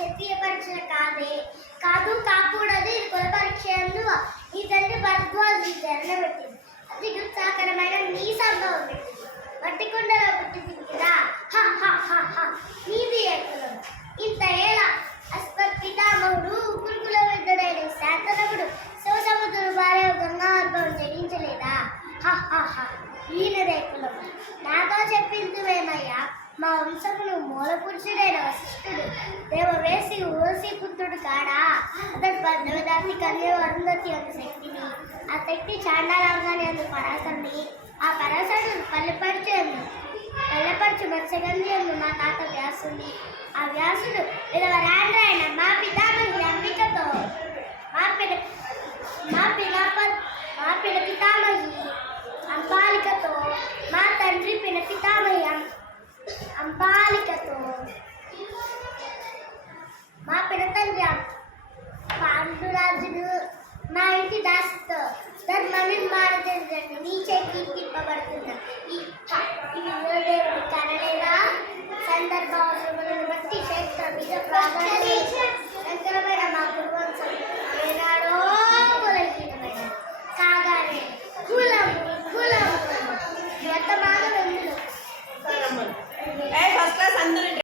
శక్తియ పరీక్ష కాదే కాదు కాకూడదు ఇది కుల పరీక్షలు ఈ తండ్రి భరద్వాజు జరగబెట్టింది అది గుప్తాకరమైన నీ సంభవం పెట్టింది మట్టి కుండలో పుట్టి పిక్కిదా నీది ఏ కులం? ఇంత ఏలా అస్మత్ పితామహుడు గురుకుల విద్యుడైన శాంతనకుడు శివసముద్రుడు భార్య గంగార్భం జగించలేదా ఈయనదే కులం. నాతో చెప్పింది మా వంశమును మూల పురుషుడైన వశిష్ఠుడు దేవవేసి ఓసి పుత్రుడు కాడా? అతడు పద్మవిధాన్ని కలిగే అరుంధతి యొక్క శక్తిని ఆ శక్తి చాండాలంగానే అందు పరాశరుని ఆ పరాశరుడు పల్లెపరిచే ఎందు పల్లెపరచు మత్స్యగంధి అందు మా తాత వ్యాసుని. ఆ వ్యాసుడు విధవరాండ్రాయన మా పితామహి అంబికతో మా పిడ మా పిలాప మా పిడ పితామహి అంబాలికతో మా తండ్రి పిన పితామ అంబాలికతో మా పిడతండ్రి అం- పాండురాజుడు మా ఇంటి దాసుతో ధర్మ మారుతుంది నీ చేతి తిప్పబడుతున్నా. ఈ ఈ దేవుడు కనలేదా? సందర్భ అవసరములను బట్టి క్షేత్ర విధ ప్రాధాన్యత